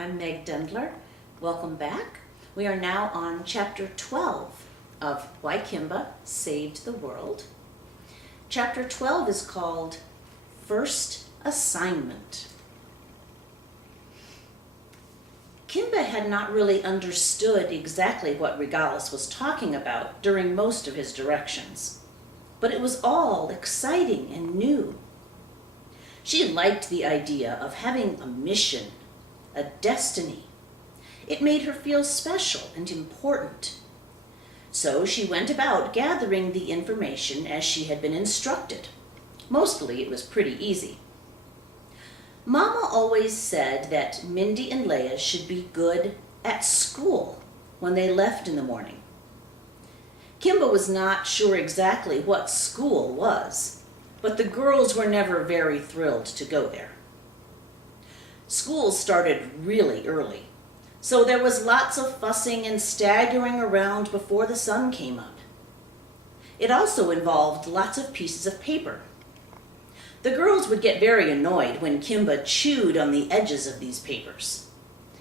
I'm Meg Dendler. Welcome back. We are now on Chapter 12 of Why Kimba Saved the World. Chapter 12 is called First Assignment. Kimba had not really understood exactly what Regalis was talking about during most of his directions, but it was all exciting and new. She liked the idea of having a mission, a destiny. It made her feel special and important. So she went about gathering the information as she had been instructed. Mostly it was pretty easy. Mama always said that Mindy and Leia should be good at school when they left in the morning. Kimba was not sure exactly what school was, but the girls were never very thrilled to go there. School started really early, so there was lots of fussing and staggering around before the sun came up. It also involved lots of pieces of paper. The girls would get very annoyed when Kimba chewed on the edges of these papers,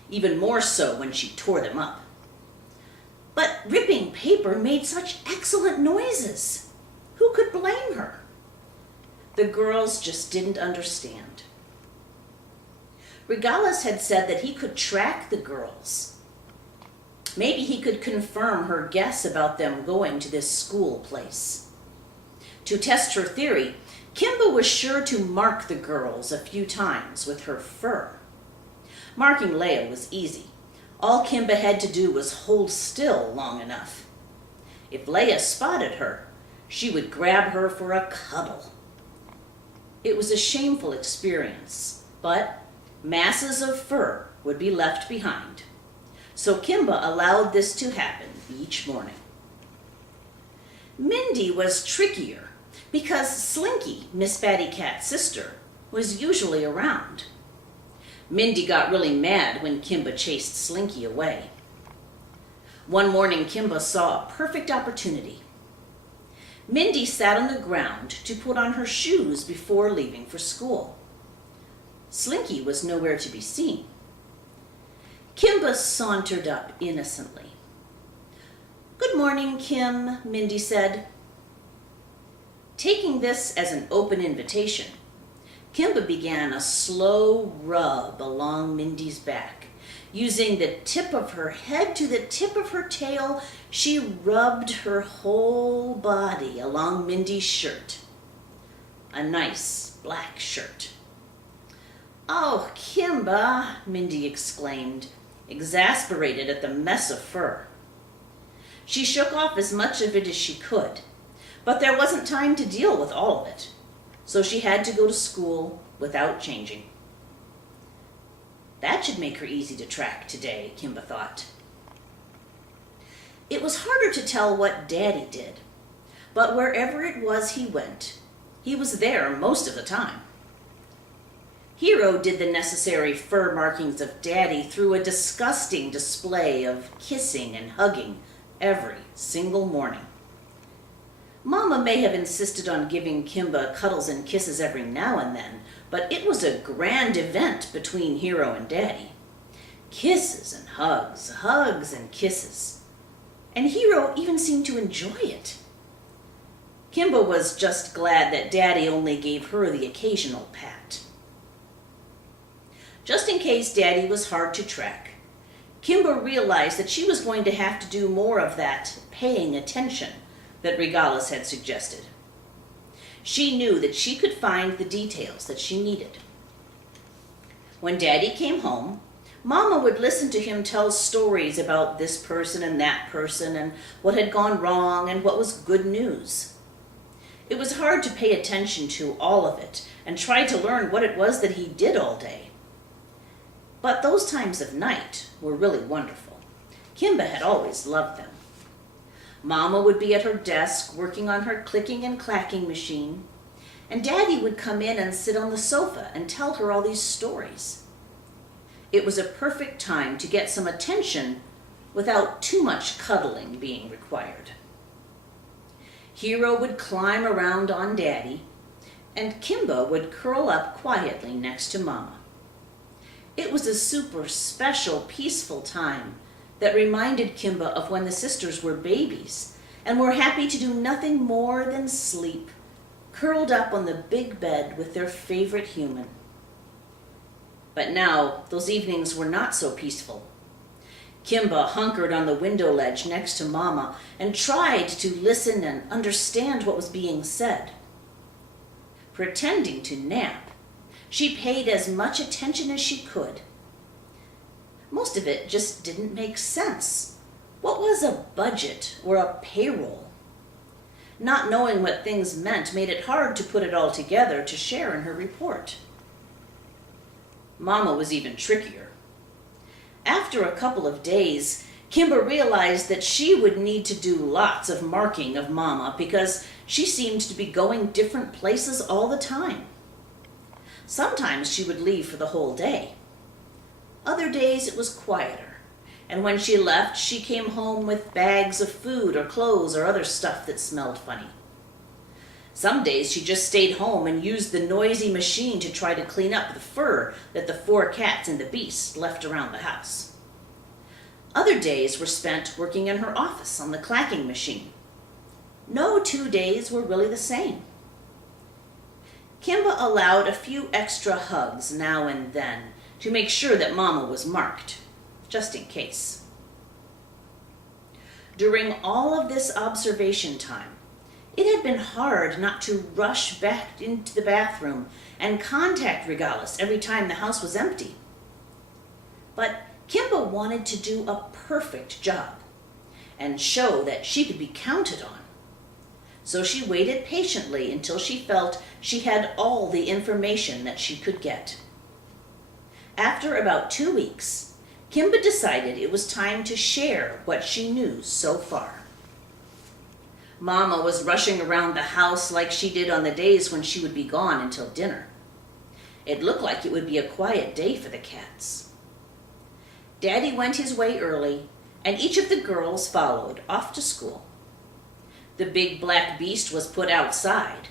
even more so when she tore them up. But ripping paper made such excellent noises. Who could blame her? The girls just didn't understand. Regalis had said that he could track the girls. Maybe he could confirm her guess about them going to this school place. To test her theory, Kimba was sure to mark the girls a few times with her fur. Marking Leia was easy. All Kimba had to do was hold still long enough. If Leia spotted her, she would grab her for a cuddle. It was a shameful experience, but masses of fur would be left behind. So Kimba allowed this to happen each morning. Mindy was trickier because Slinky, Miss Fatty Cat's sister, was usually around. Mindy got really mad when Kimba chased Slinky away. One morning, Kimba saw a perfect opportunity. Mindy sat on the ground to put on her shoes before leaving for school. Slinky was nowhere to be seen. Kimba sauntered up innocently. "Good morning, Kim," Mindy said. Taking this as an open invitation, Kimba began a slow rub along Mindy's back. Using the tip of her head to the tip of her tail, she rubbed her whole body along Mindy's shirt. A nice black shirt. "Oh, Kimba," Mindy exclaimed, exasperated at the mess of fur. She shook off as much of it as she could, but there wasn't time to deal with all of it, so she had to go to school without changing. That should make her easy to track today, Kimba thought. It was harder to tell what Daddy did, but wherever it was he went, he was there most of the time. Hero did the necessary fur markings of Daddy through a disgusting display of kissing and hugging every single morning. Mama may have insisted on giving Kimba cuddles and kisses every now and then, but it was a grand event between Hero and Daddy. Kisses and hugs, hugs and kisses. And Hero even seemed to enjoy it. Kimba was just glad that Daddy only gave her the occasional pat. Just in case Daddy was hard to track, Kimba realized that she was going to have to do more of that paying attention that Regalis had suggested. She knew that she could find the details that she needed. When Daddy came home, Mama would listen to him tell stories about this person and that person and what had gone wrong and what was good news. It was hard to pay attention to all of it and try to learn what it was that he did all day. But those times of night were really wonderful. Kimba had always loved them. Mama would be at her desk working on her clicking and clacking machine, and Daddy would come in and sit on the sofa and tell her all these stories. It was a perfect time to get some attention without too much cuddling being required. Hero would climb around on Daddy, and Kimba would curl up quietly next to Mama. It was a super special, peaceful time that reminded Kimba of when the sisters were babies and were happy to do nothing more than sleep, curled up on the big bed with their favorite human. But now, those evenings were not so peaceful. Kimba hunkered on the window ledge next to Mama and tried to listen and understand what was being said. Pretending to nap, she paid as much attention as she could. Most of it just didn't make sense. What was a budget or a payroll? Not knowing what things meant made it hard to put it all together to share in her report. Mama was even trickier. After a couple of days, Kimba realized that she would need to do lots of marking of Mama because she seemed to be going different places all the time. Sometimes she would leave for the whole day. Other days it was quieter, and when she left, she came home with bags of food or clothes or other stuff that smelled funny. Some days she just stayed home and used the noisy machine to try to clean up the fur that the 4 cats and the beast left around the house. Other days were spent working in her office on the clacking machine. No 2 days were really the same. Kimba allowed a few extra hugs now and then to make sure that Mama was marked, just in case. During all of this observation time, it had been hard not to rush back into the bathroom and contact Regalis every time the house was empty. But Kimba wanted to do a perfect job and show that she could be counted on. So she waited patiently until she felt she had all the information that she could get. After about 2 weeks, Kimba decided it was time to share what she knew so far. Mama was rushing around the house like she did on the days when she would be gone until dinner. It looked like it would be a quiet day for the cats. Daddy went his way early, and each of the girls followed off to school. The big black beast was put outside,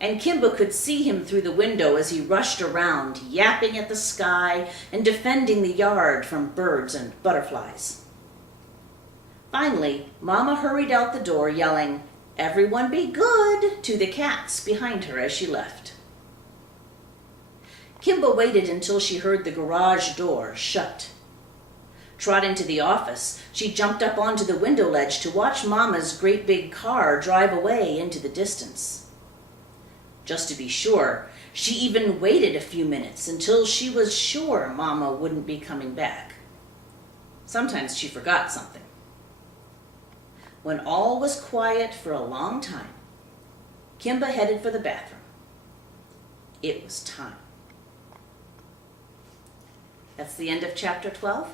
and Kimba could see him through the window as he rushed around, yapping at the sky and defending the yard from birds and butterflies. Finally, Mama hurried out the door yelling, "Everyone be good," to the cats behind her as she left. Kimba waited until she heard the garage door shut. Trotting to the office, she jumped up onto the window ledge to watch Mama's great big car drive away into the distance. Just to be sure, she even waited a few minutes until she was sure Mama wouldn't be coming back. Sometimes she forgot something. When all was quiet for a long time, Kimba headed for the bathroom. It was time. That's the end of chapter 12.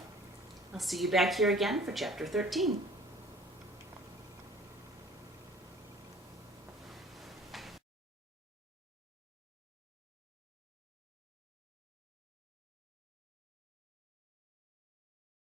I'll see you back here again for chapter 13.